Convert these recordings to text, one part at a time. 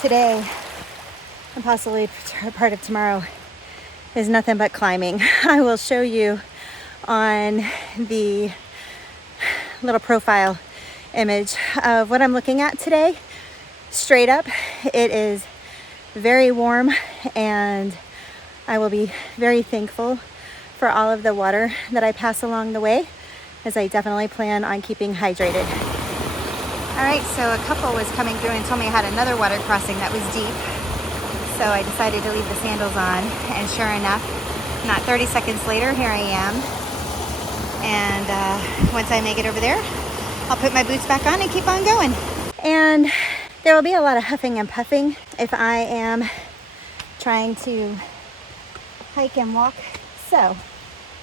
today and possibly part of tomorrow is nothing but climbing. I will show you on the little profile image of what I'm looking at today. Straight up, it is very warm, and I will be very thankful for all of the water that I pass along the way, as I definitely plan on keeping hydrated. All right, so a couple was coming through and told me I had another water crossing that was deep. So I decided to leave the sandals on, and sure enough, not 30 seconds later, here I am. And once I make it over there, I'll put my boots back on and keep on going. And there will be a lot of huffing and puffing if I am trying to hike and walk. So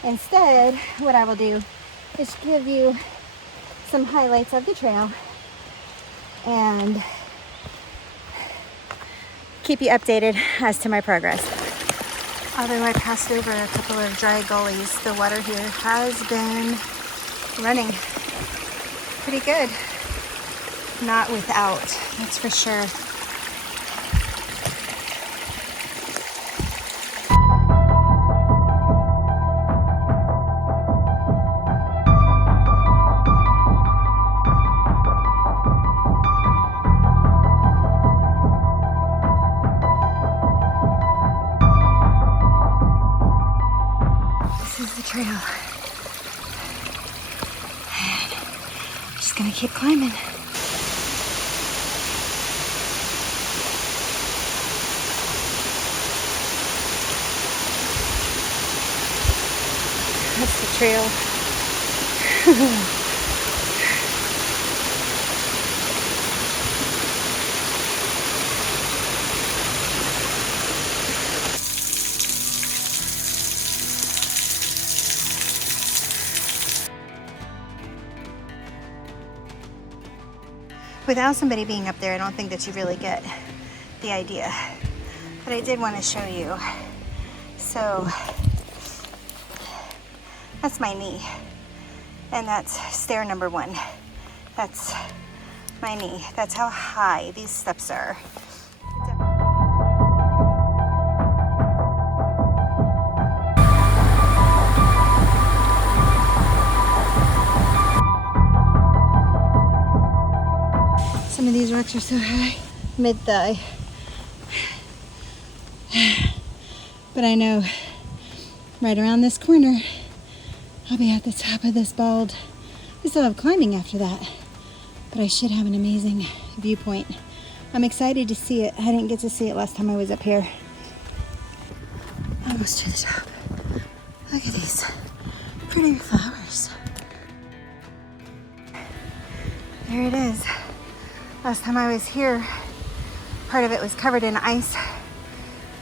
instead, what I will do is give you some highlights of the trail and keep you updated as to my progress. Although I passed over a couple of dry gullies, the water here has been running pretty good. Not without, that's for sure. Trail. And I'm just gonna keep climbing. That's the trail. Without somebody being up there, I don't think that you really get the idea. But I did want to show you. So that's my knee. And that's stair number 1. That's my knee. That's how high these steps are. Some of these rocks are so high, mid-thigh. But I know right around this corner, I'll be at the top of this bald. I still have climbing after that, but I should have an amazing viewpoint. I'm excited to see it. I didn't get to see it last time I was up here. Almost to the top. Look at these pretty flowers. There it is. Last time I was here, part of it was covered in ice,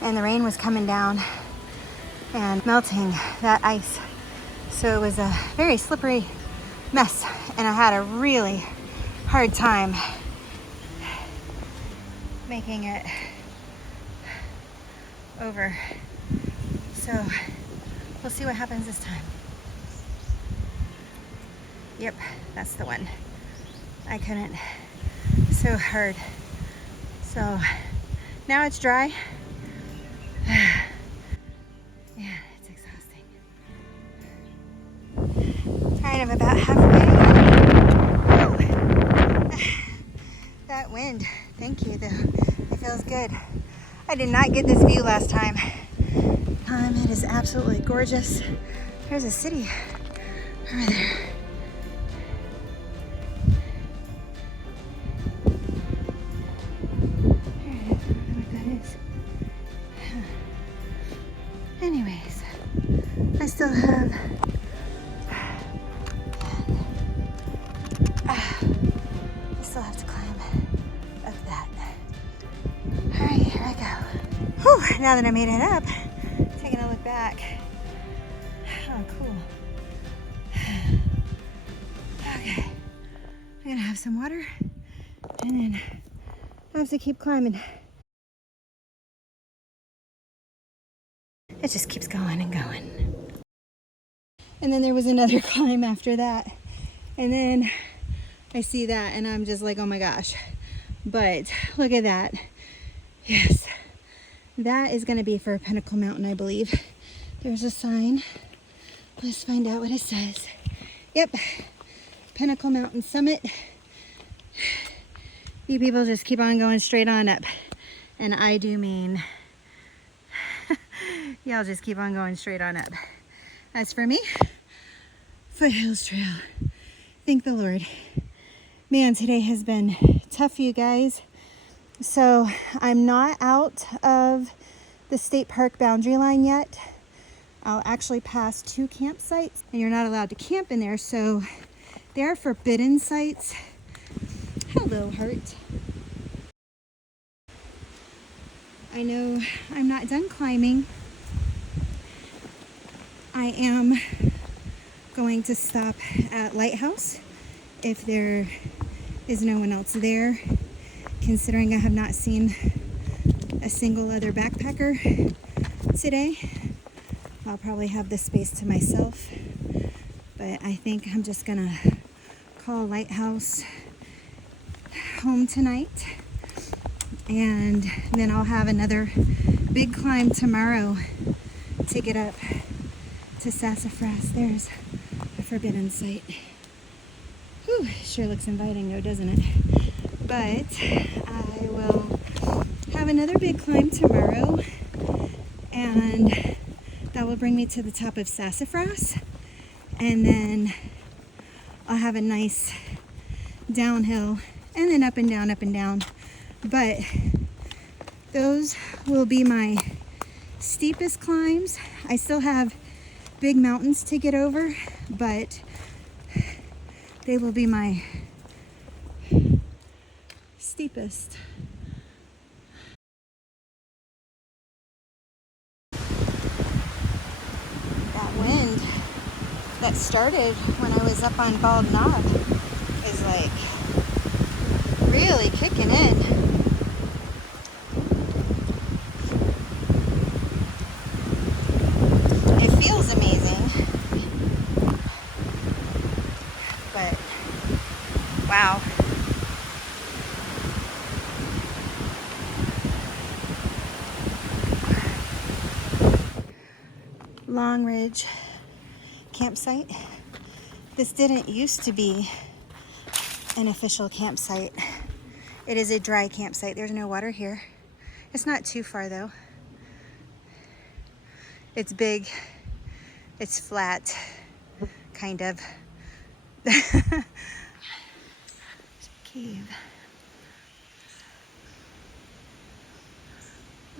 and the rain was coming down and melting that ice. So it was a very slippery mess, and I had a really hard time making it over. So we'll see what happens this time. Yep, that's the one. I couldn't. So hard. So now it's dry. Yeah, it's exhausting. Kind of about halfway. That wind, thank you though. It feels good. I did not get this view last time. It is absolutely gorgeous. There's a city over there. Anyways, I still have to climb up that. All right, here I go. Whew, now that I made it up, taking a look back. Oh, cool. Okay, I'm gonna have some water, and then I have to keep climbing. It just keeps going and going. And then there was another climb after that. And then I see that and I'm just like, oh my gosh. But look at that. Yes, that is going to be for Pinnacle Mountain, I believe. There's a sign. Let's find out what it says. Yep, Pinnacle Mountain Summit. You people just keep on going straight on up. And I do mean, y'all just keep on going straight on up. As for me, Foothills Trail. Thank the Lord. Man, today has been tough, you guys. So I'm not out of the state park boundary line yet. I'll actually pass 2 campsites, and you're not allowed to camp in there, so they're forbidden sites. Hello, Heart. I know I'm not done climbing. I am going to stop at Lighthouse if there is no one else there, considering I have not seen a single other backpacker today. I'll probably have this space to myself, but I think I'm just gonna call Lighthouse home tonight, and then I'll have another big climb tomorrow to get up to Sassafras. There's a forbidden site. Whew, sure looks inviting though, doesn't it? But I will have another big climb tomorrow, and that will bring me to the top of Sassafras, and then I'll have a nice downhill and then up and down, up and down. But those will be my steepest climbs. I still have big mountains to get over, but they will be my steepest. That wind that started when I was up on Bald Knob is like really kicking in. It feels amazing, but wow. Long Ridge campsite. This didn't used to be an official campsite. It is a dry campsite. There's no water here. It's not too far though. It's big. It's flat, kind of. Cave.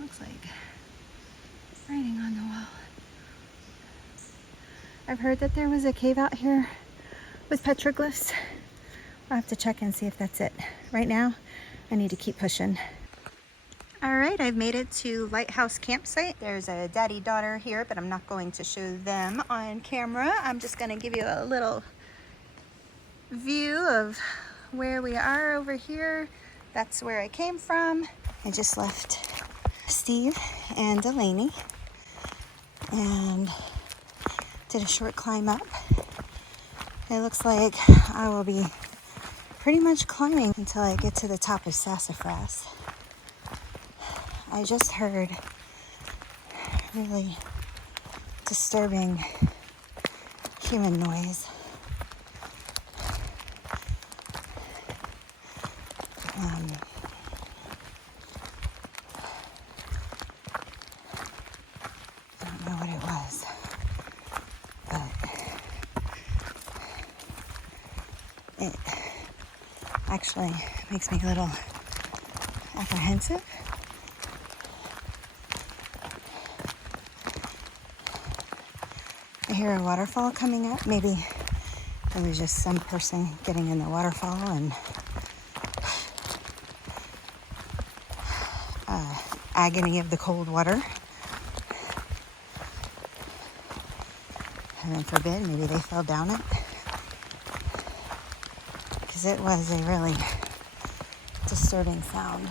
Looks like writing on the wall. I've heard that there was a cave out here with petroglyphs. I'll have to check and see if that's it. Right now, I need to keep pushing. All right, I've made it to Lighthouse Campsite. There's a daddy-daughter here, but I'm not going to show them on camera. I'm just gonna give you a little view of where we are over here. That's where I came from. I just left Steve and Delaney and did a short climb up. It looks like I will be pretty much climbing until I get to the top of Sassafras. I just heard really disturbing human noise. I don't know what it was, but it actually makes me a little apprehensive. I hear a waterfall coming up. Maybe it was just some person getting in the waterfall and agony of the cold water. Heaven forbid, maybe they fell down it. Because it was a really disturbing sound.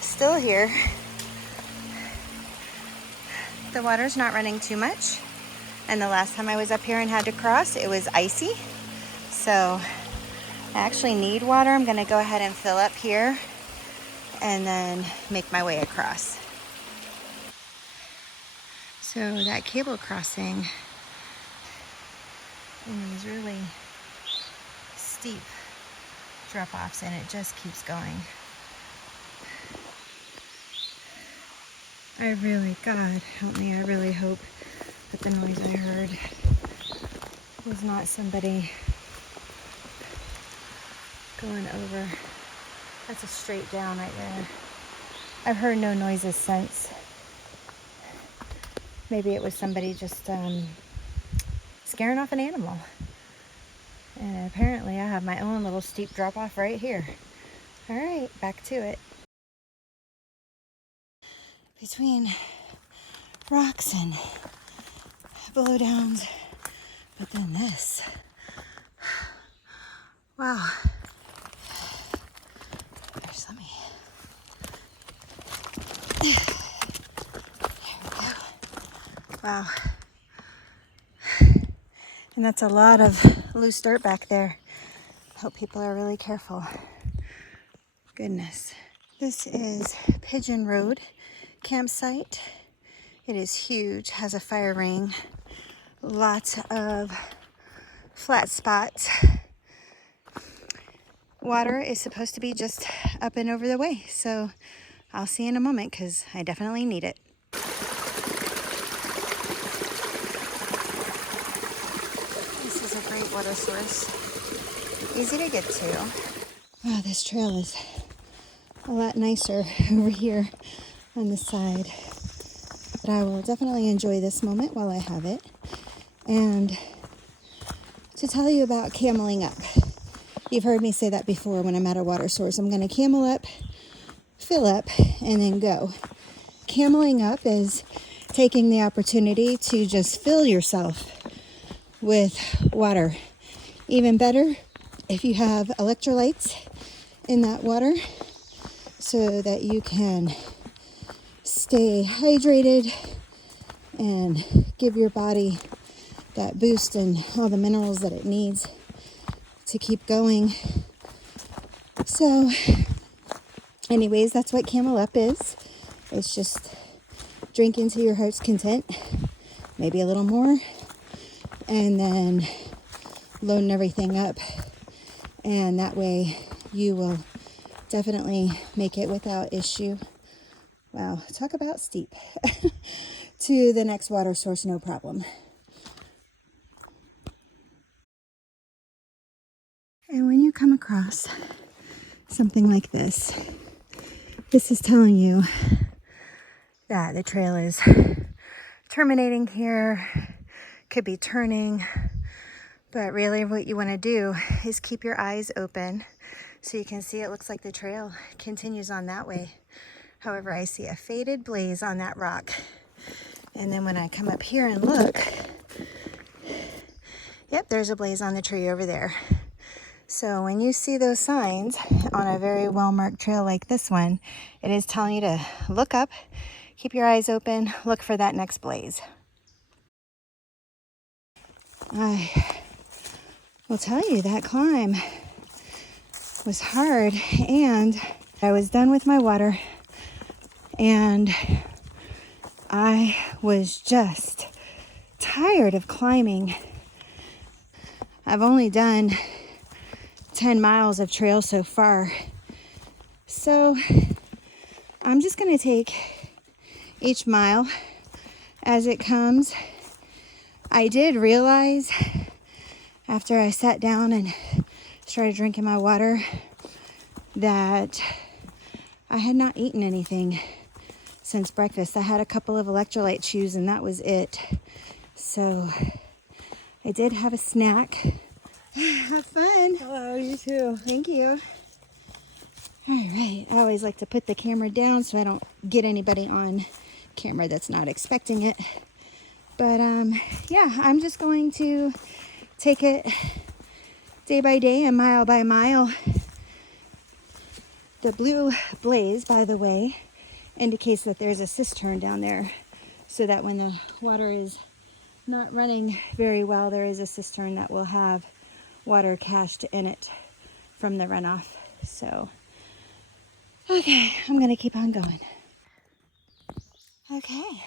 Still here. The water's not running too much. And the last time I was up here and had to cross, it was icy. So I actually need water. I'm gonna go ahead and fill up here and then make my way across. So that cable crossing is really steep drop-offs, and it just keeps going. God help me, I really hope that the noise I heard was not somebody going over. That's a straight down right there. I've heard no noises since. Maybe it was somebody just scaring off an animal. And apparently I have my own little steep drop off right here. All right, back to it. Between rocks and blowdowns, but then this. Wow. There's, let me. There we go. Wow. And that's a lot of loose dirt back there. Hope people are really careful. Goodness. This is Pigeon Road campsite. It is huge, has a fire ring, lots of flat spots. Water is supposed to be just up and over the way, so I'll see you in a moment because I definitely need it. This is a great water source, easy to get to. Wow, this trail is a lot nicer over here on the side. But I will definitely enjoy this moment while I have it. And to tell you about cameling up. You've heard me say that before when I'm at a water source. I'm going to camel up, fill up, and then go. Cameling up is taking the opportunity to just fill yourself with water. Even better if you have electrolytes in that water so that you can stay hydrated and give your body that boost and all the minerals that it needs to keep going. So anyways, that's what Camel Up is. It's just drinking to your heart's content, maybe a little more, and then loading everything up. And that way you will definitely make it without issue. Wow, talk about steep. To the next water source, no problem. And when you come across something like this is telling you that the trail is terminating here, could be turning, but really what you want to do is keep your eyes open so you can see it looks like the trail continues on that way. However, I see a faded blaze on that rock. And then when I come up here and look, yep, there's a blaze on the tree over there. So when you see those signs on a very well-marked trail like this one, it is telling you to look up, keep your eyes open, look for that next blaze. I will tell you that climb was hard, and I was done with my water, and I was just tired of climbing. I've only done 10 miles of trail so far, so I'm just going to take each mile as it comes. I did realize after I sat down and started drinking my water that I had not eaten anything since breakfast. I had a couple of electrolyte chews and that was it. So I did have a snack. Have fun. Hello, you too. Thank you. All right, I always like to put the camera down so I don't get anybody on camera that's not expecting it. But yeah, I'm just going to take it day by day and mile by mile. The blue blaze, by the way, indicates that there's a cistern down there. so that when the water is not running very well, there is a cistern that will have water cached in it from the runoff. So, okay, I'm gonna keep on going. Okay,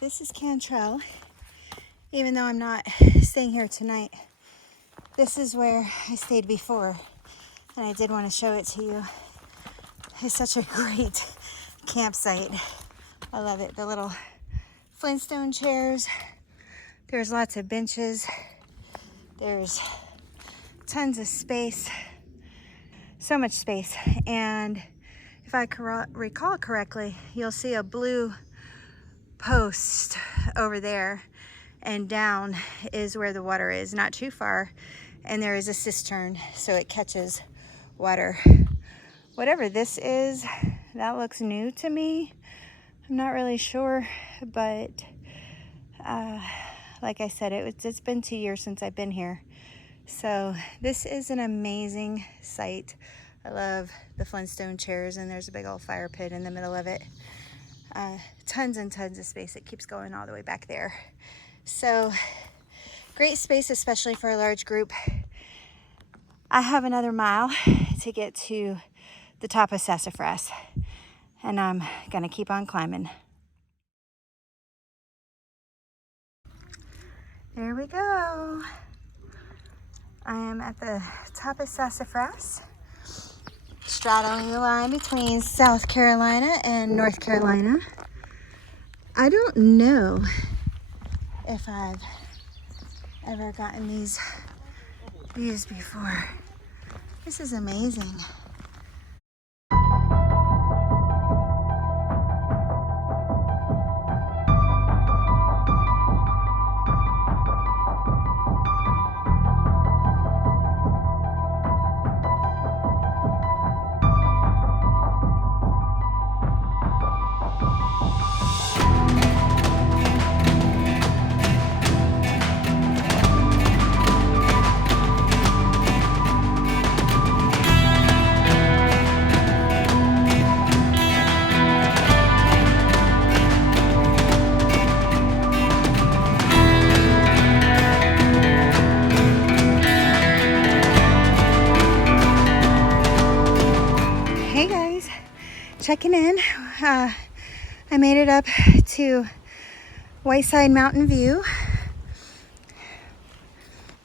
this is Cantrell. Even though I'm not staying here tonight, this is where I stayed before, and I did want to show it to you. It's such a great campsite. I love it. The little Flintstone chairs. There's lots of benches. There's tons of space. So much space. And if I recall correctly, you'll see a blue post over there, and down is where the water is, not too far. And there is a cistern, so it catches water. Whatever this is, that looks new to me. I'm not really sure, but like I said, it's been 2 years since I've been here. So this is an amazing site. I love the Flintstone chairs, and there's a big old fire pit in the middle of it. Tons and tons of space. It keeps going all the way back there. So great space, especially for a large group. I have another mile to get to the top of Sassafras, and I'm gonna keep on climbing. There we go. I am at the top of Sassafras, straddling the line between South Carolina and North Carolina. I don't know if I've ever gotten these views before. This is amazing. Hey guys, checking in. I made it up to Whiteside Mountain View.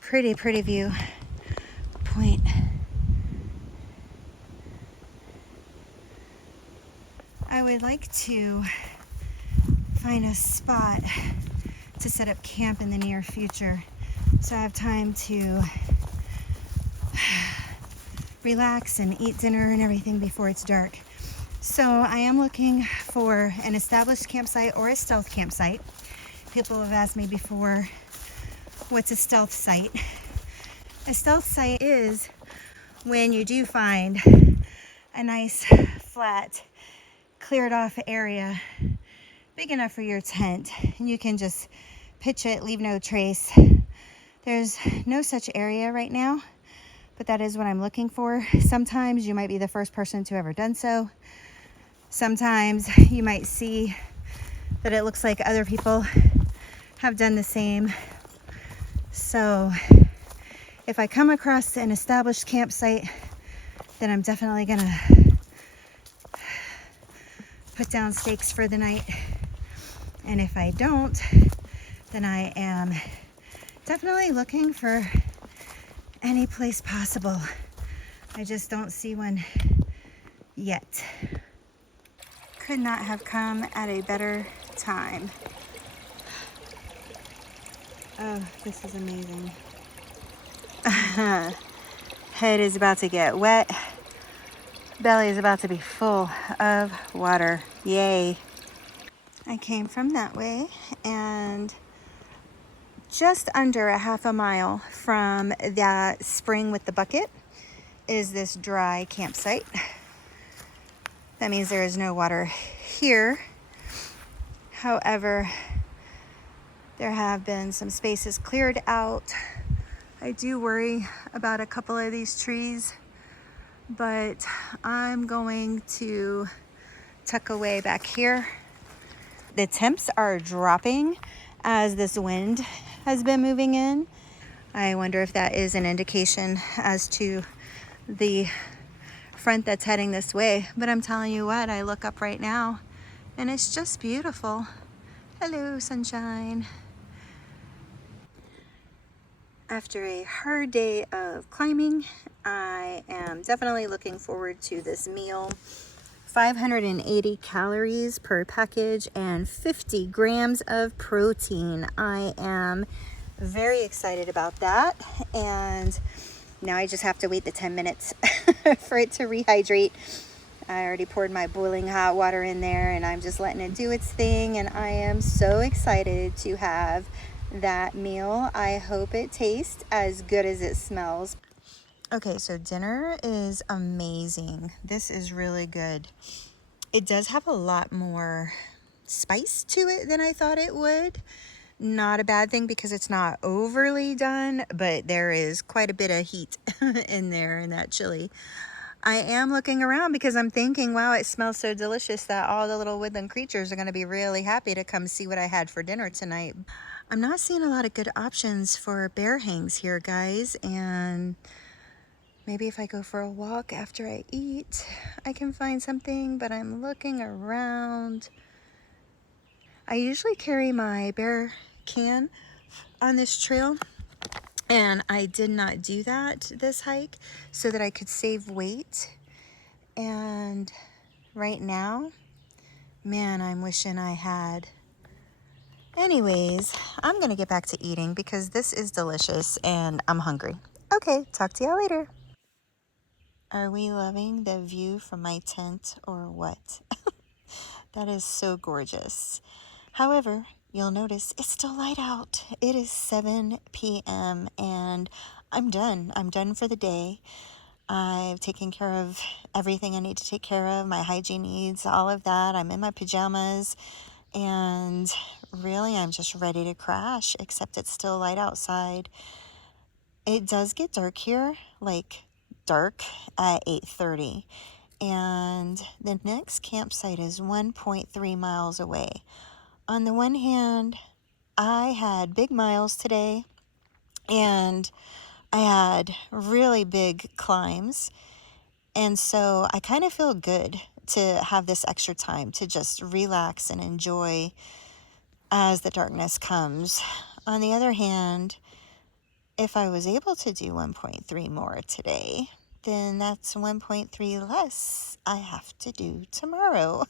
Pretty view point. I would like to find a spot to set up camp in the near future, so I have time to relax and eat dinner and everything before it's dark. So I am looking for an established campsite or a stealth campsite. People have asked me before, what's a stealth site? A stealth site is when you do find a nice flat cleared off area big enough for your tent, and you can just pitch it, leave no trace. There's no such area right now, but that is what I'm looking for. Sometimes you might be the first person to ever done so. Sometimes you might see that it looks like other people have done the same. So if I come across an established campsite, then I'm definitely gonna put down stakes for the night. And if I don't, then I am definitely looking for any place possible. I just don't see one yet. Could not have come at a better time. Oh, this is amazing. Head is about to get wet. Belly is about to be full of water. Yay. I came from that way, and just under a half a mile from that spring with the bucket is this dry campsite. That means there is no water here. However, there have been some spaces cleared out. I do worry about a couple of these trees, but I'm going to tuck away back here The temps are dropping as this wind has been moving in. I wonder if that is an indication as to the front that's heading this way. But I'm telling you what, I look up right now and it's just beautiful. Hello, sunshine. After a hard day of climbing, I am definitely looking forward to this meal. 580 calories per package and 50 grams of protein. I am very excited about that. And now I just have to wait the 10 minutes for it to rehydrate. I already poured my boiling hot water in there and I'm just letting it do its thing. And I am so excited to have that meal. I hope it tastes as good as it smells. Okay, so dinner is amazing. This is really good. It does have a lot more spice to it than I thought it would. Not a bad thing because it's not overly done, but there is quite a bit of heat in there in that chili. I am looking around because I'm thinking, wow, it smells so delicious that all the little woodland creatures are going to be really happy to come see what I had for dinner tonight. I'm not seeing a lot of good options for bear hangs here, guys, and maybe if I go for a walk after I eat, I can find something, but I'm looking around. I usually carry my bear can on this trail, and I did not do that this hike so that I could save weight. And right now, man, I'm wishing I had. Anyways, I'm gonna get back to eating because this is delicious and I'm hungry. Okay, talk to y'all later. Are we loving the view from my tent or what? That is so gorgeous. However, you'll notice it's still light out. It is 7 p.m. and I'm done. I'm done for the day. I've taken care of everything I need to take care of, my hygiene needs, all of that. I'm in my pajamas and really I'm just ready to crash, except it's still light outside. It does get dark here, like dark at 8:30. And the next campsite is 1.3 miles away. On the one hand, I had big miles today and I had really big climbs. And so I kind of feel good to have this extra time to just relax and enjoy as the darkness comes. On the other hand, if I was able to do 1.3 more today, then that's 1.3 less I have to do tomorrow.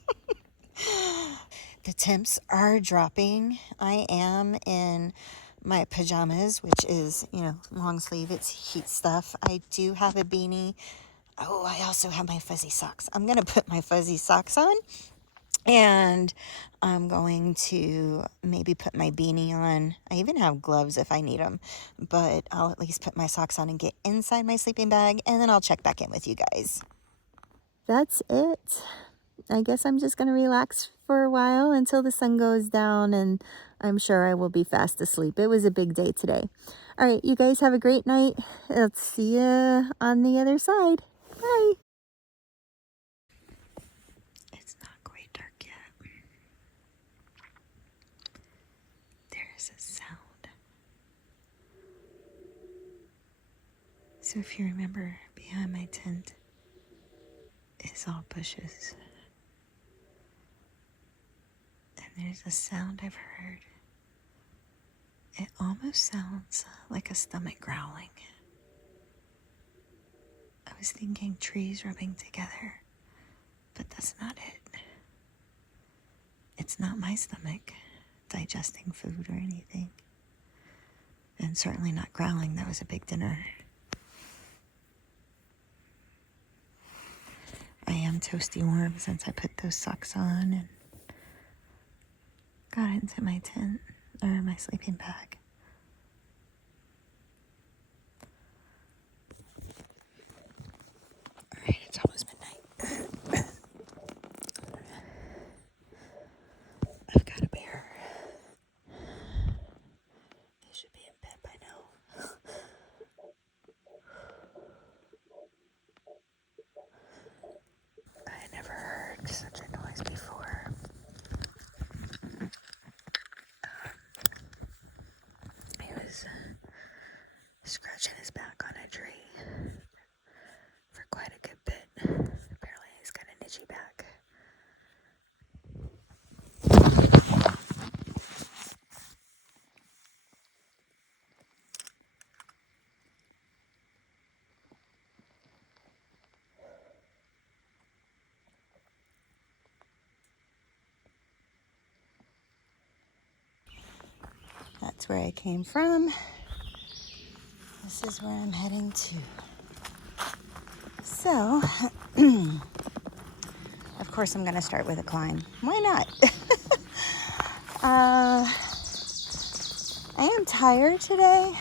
The temps are dropping. I am in my pajamas, which is, long sleeve. It's heat stuff. I do have a beanie. Oh, I also have my fuzzy socks. I'm going to put my fuzzy socks on and I'm going to maybe put my beanie on. I even have gloves if I need them, but I'll at least put my socks on and get inside my sleeping bag, and then I'll check back in with you guys. That's it. I guess I'm just going to relax for a while until the sun goes down, and I'm sure I will be fast asleep. It was a big day today. All right, you guys have a great night. Let's see you on the other side. Bye. It's not quite dark yet. There's a sound. So if you remember, behind my tent is all bushes. And there's a sound I've heard. It almost sounds like a stomach growling. I was thinking trees rubbing together, but that's not it. It's not my stomach digesting food or anything. And certainly not growling. That was a big dinner. I am toasty warm since I put those socks on and got into my tent or my sleeping bag. All right, it's almost midnight. I've got a bear. They should be in bed by now. I had never heard such a noise before. That's where I came from. This is where I'm heading to. So, of course I'm gonna start with a climb. Why not? I am tired today.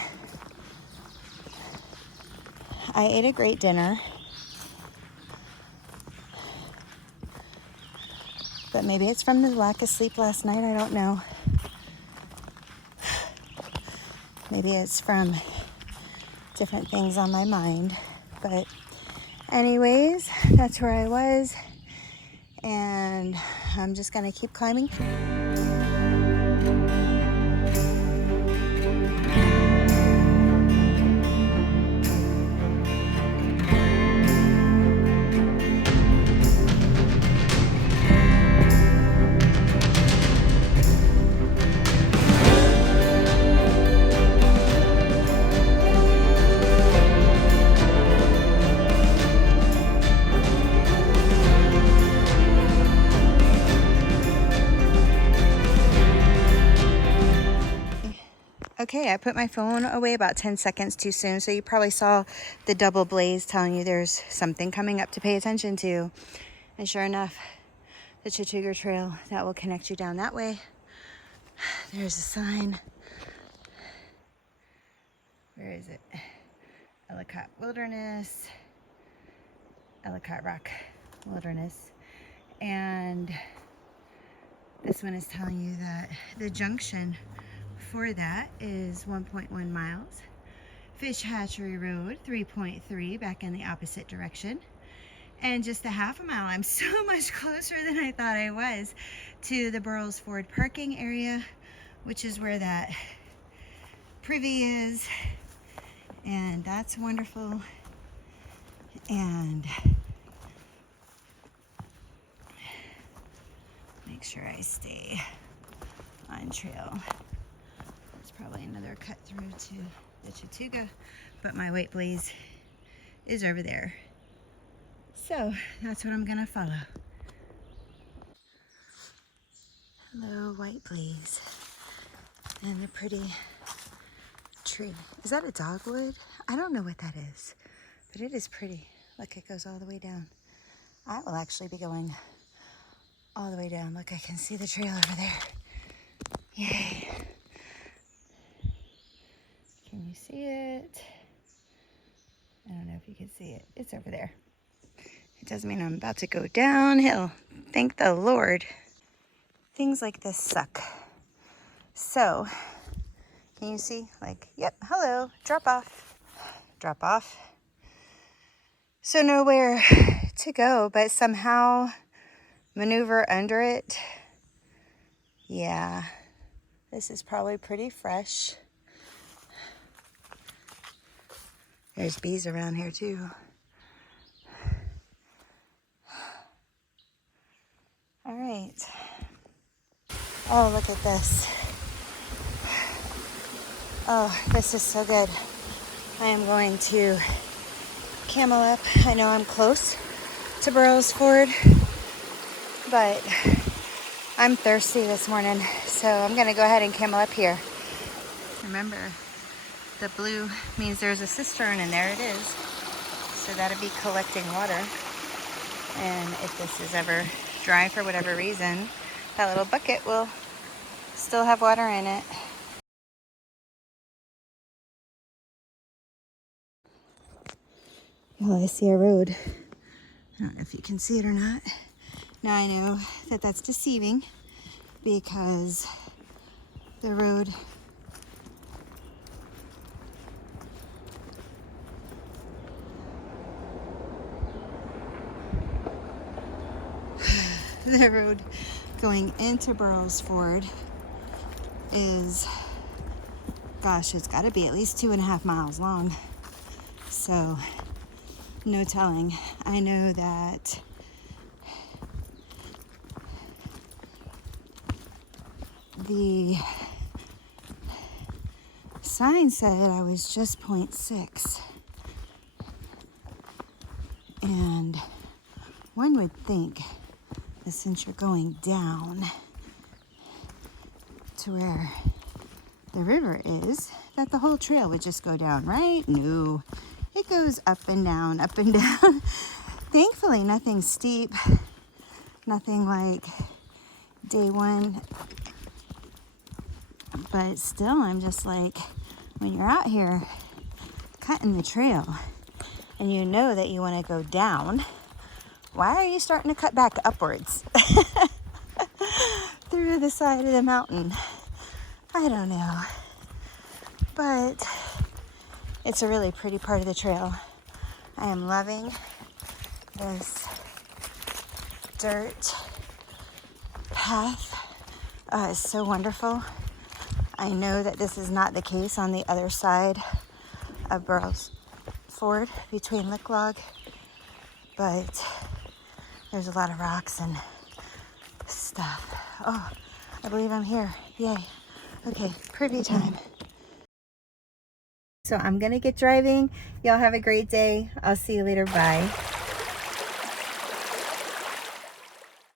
I ate a great dinner. But maybe it's from the lack of sleep last night, I don't know. Maybe it's from different things on my mind. But anyways, that's where I was. And I'm just gonna keep climbing. Okay, I put my phone away about 10 seconds too soon, so you probably saw the double blaze telling you there's something coming up to pay attention to. And sure enough, the Chattooga Trail that will connect you down that way. There's a sign. Where is it? Ellicott Wilderness, Ellicott Rock Wilderness. And this one is telling you that the junction for that is 1.1 miles. Fish Hatchery Road, 3.3, back in the opposite direction. And just a half a mile, I'm so much closer than I thought I was to the Burroughs Ford parking area, which is where that privy is. And that's wonderful. And make sure I stay on trail. There's probably another cut through to the Chattooga, but my white blaze is over there. So that's what I'm gonna follow. Hello, white blaze. And a pretty tree. Is that a dogwood? I don't know what that is, but it is pretty. Look, it goes all the way down. I will actually be going all the way down. Look, I can see the trail over there. Yay. Can you see it? I don't know if you can see it. It's over there. It doesn't mean I'm about to go downhill. Thank the Lord. Things like this suck. So, can you see? Like, yep, hello, drop off. Drop off. So nowhere to go, but somehow maneuver under it. Yeah, this is probably pretty fresh. There's bees around here too. All right. Oh, look at this. Oh, this is so good. I am going to camel up. I know I'm close to Burroughs Ford, but I'm thirsty this morning, so I'm gonna go ahead and camel up here. Remember, the blue means there's a cistern, and there it is. So that'll be collecting water. And if this is ever dry for whatever reason, that little bucket will still have water in it. Well, I see a road. I don't know if you can see it or not. Now I know that that's deceiving because the road going into Burroughs Ford is, gosh, it's got to be at least 2.5 miles long. So no telling. I know that the sign said I was just 0.6. And one would think since you're going down to where the river is that the whole trail would just go down, right? No, it goes up and down, up and down. Thankfully, nothing steep, nothing like day one, but still, I'm just like, when you're out here cutting the trail and you know that you want to go down, why are you starting to cut back upwards through the side of the mountain? I don't know, but it's a really pretty part of the trail. I am loving this dirt path. It's so wonderful. I know that this is not the case on the other side of Burroughs Ford between Lick Log, but there's a lot of rocks and stuff. Oh, I believe I'm here. Yay. Okay, preview time. So I'm gonna get driving. Y'all have a great day. I'll see you later. Bye.